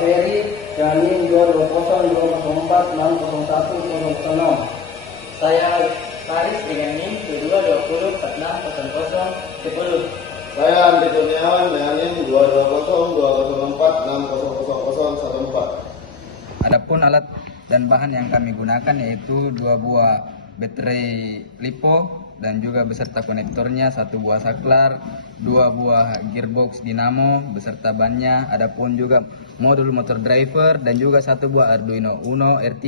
Ferry dengan NIM 22020460100. Saya Faris dengan NIM 2220460010. Saya Andi Kurniawan dengan NIM 2202004600014. Adapun alat dan bahan yang kami gunakan yaitu 2 buah baterai lipo dan juga beserta konektornya, 1 buah saklar, 2 buah gearbox dinamo beserta bannya, adapun juga modul motor driver dan juga 1 buah Arduino Uno R3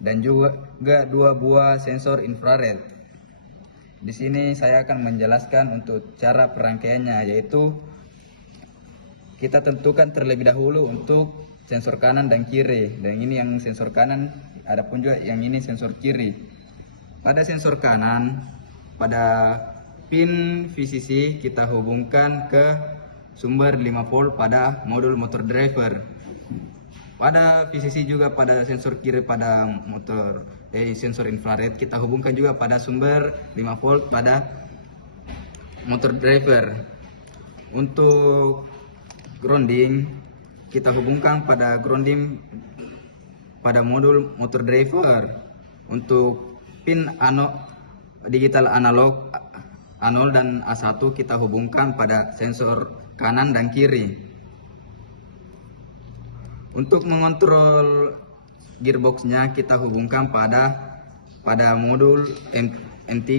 dan juga 2 buah sensor infrared. Di sini saya akan menjelaskan untuk cara perangkaiannya, yaitu kita tentukan terlebih dahulu untuk sensor kanan dan kiri. Dan ini yang sensor kanan, adapun juga yang ini sensor kiri. Pada sensor kanan, pada pin VCC kita hubungkan ke sumber 5 volt pada modul motor driver. Pada VCC juga pada sensor kiri pada sensor infrared kita hubungkan juga pada sumber 5 volt pada motor driver. Untuk grounding kita hubungkan pada grounding pada modul motor driver. Untuk pin digital analog A0 dan A1 kita hubungkan pada sensor kanan dan kiri. Untuk mengontrol gearboxnya kita hubungkan pada modul M3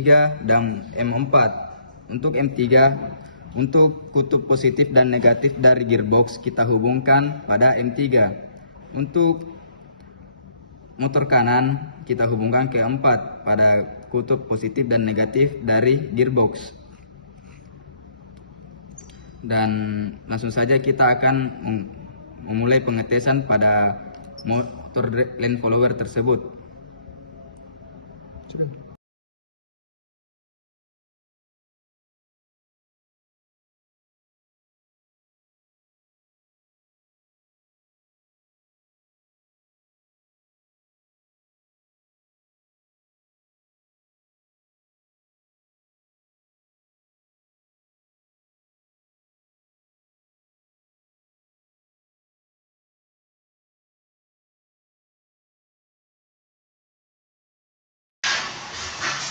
dan M4. Untuk M3, untuk kutub positif dan negatif dari gearbox kita hubungkan pada M3. Untuk motor kanan kita hubungkan ke 4 pada kutub positif dan negatif dari gearbox. Dan langsung saja kita akan memulai pengetesan pada motor lane follower tersebut.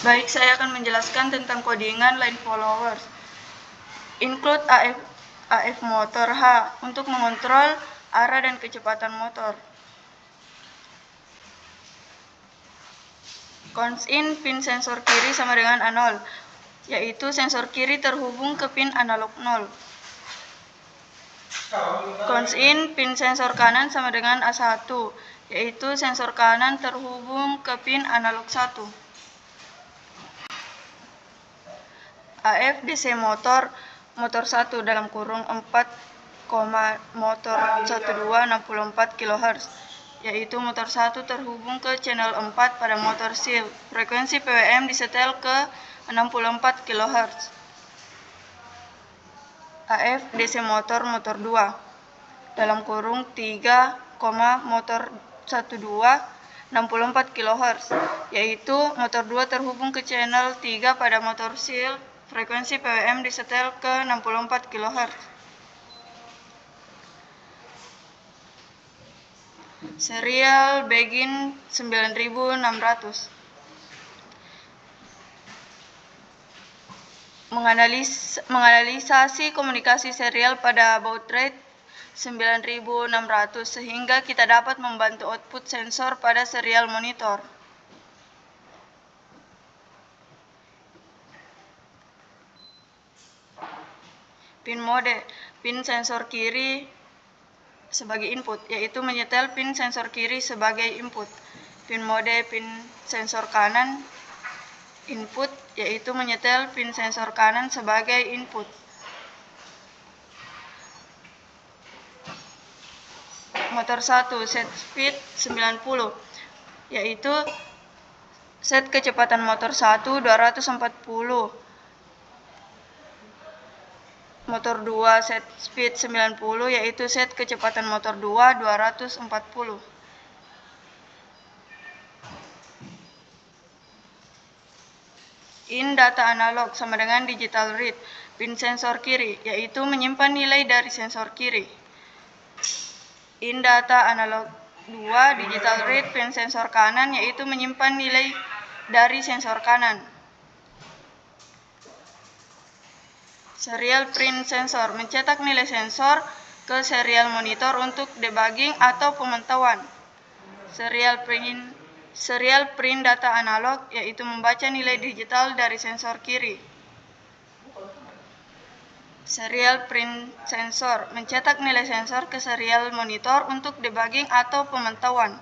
Baik, saya akan menjelaskan tentang codingan line followers. Include AF motor H untuk mengontrol arah dan kecepatan motor. Cons in pin sensor kiri sama dengan A0, yaitu sensor kiri terhubung ke pin analog 0. Cons in pin sensor kanan sama dengan A1, yaitu sensor kanan terhubung ke pin analog 1. AF DC motor 1 dalam kurung 4, motor 1264 kHz, yaitu motor 1 terhubung ke channel 4 pada motor seal. Frekuensi PWM disetel ke 64 kHz. AF DC motor 2 dalam kurung 3, motor 12 64 kHz, yaitu motor 2 terhubung ke channel 3 pada motor seal. Frekuensi PWM disetel ke 64 kHz. Serial Begin 9600. Menganalisasi komunikasi serial pada baud rate 9600 sehingga kita dapat membantu output sensor pada serial monitor. Pin mode, pin sensor kiri sebagai input, yaitu menyetel pin sensor kiri sebagai input. Pin mode pin sensor kanan input, yaitu menyetel pin sensor kanan sebagai input. Motor 1 set speed 90, yaitu set kecepatan motor 1 240. Motor 2 set speed 90, yaitu set kecepatan motor 2 240. In data analog sama dengan digital read. Pin sensor kiri, yaitu menyimpan nilai dari sensor kiri. In data analog 2 digital read pin sensor kanan yaitu menyimpan nilai dari sensor kanan. Serial print sensor mencetak nilai sensor ke serial monitor untuk debugging atau pemantauan. Serial print data analog yaitu membaca nilai digital dari sensor kiri. Serial print sensor mencetak nilai sensor ke serial monitor untuk debugging atau pemantauan.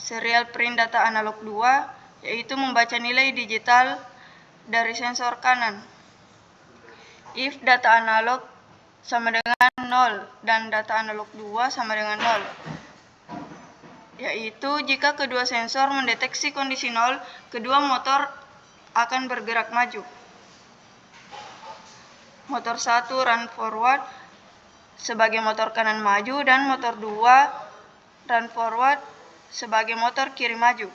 Serial print data analog 2 yaitu membaca nilai digital dari sensor kanan. If data analog sama dengan 0 dan data analog 2 sama dengan 0, yaitu jika kedua sensor mendeteksi kondisi 0, kedua motor akan bergerak maju. Motor 1 run forward sebagai motor kanan maju dan motor 2 run forward sebagai motor kiri maju.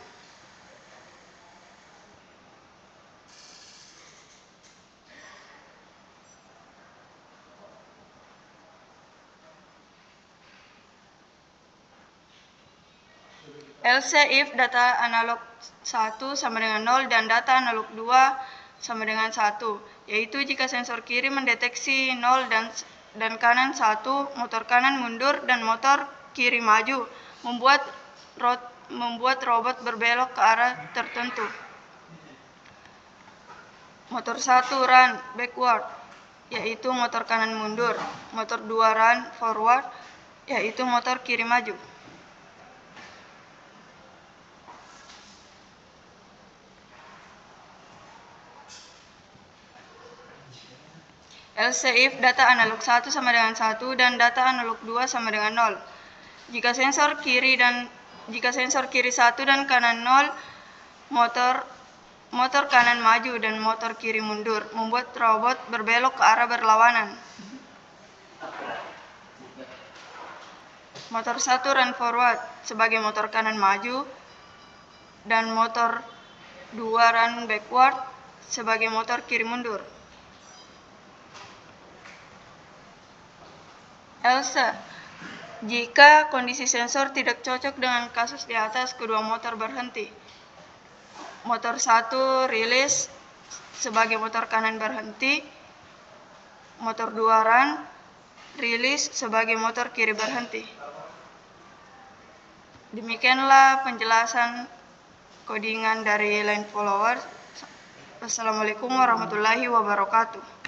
Else if data analog 1 sama dengan 0 dan data analog 2 sama dengan 1, yaitu jika sensor kiri mendeteksi 0 dan kanan 1, motor kanan mundur dan motor kiri maju, membuat robot berbelok ke arah tertentu. Motor 1 run backward, yaitu motor kanan mundur. Motor 2 run forward, yaitu motor kiri maju. Else if data analog 1 sama dengan 1 dan data analog 2 sama dengan 0. Jika sensor kiri 1 dan kanan 0, motor kanan maju dan motor kiri mundur, membuat robot berbelok ke arah berlawanan. Motor 1 run forward sebagai motor kanan maju dan motor 2 run backward sebagai motor kiri mundur. Else, jika kondisi sensor tidak cocok dengan kasus di atas, kedua motor berhenti. Motor 1 rilis sebagai motor kanan berhenti, motor 2 run rilis sebagai motor kiri berhenti. Demikianlah penjelasan codingan dari line follower. Wassalamualaikum warahmatullahi wabarakatuh.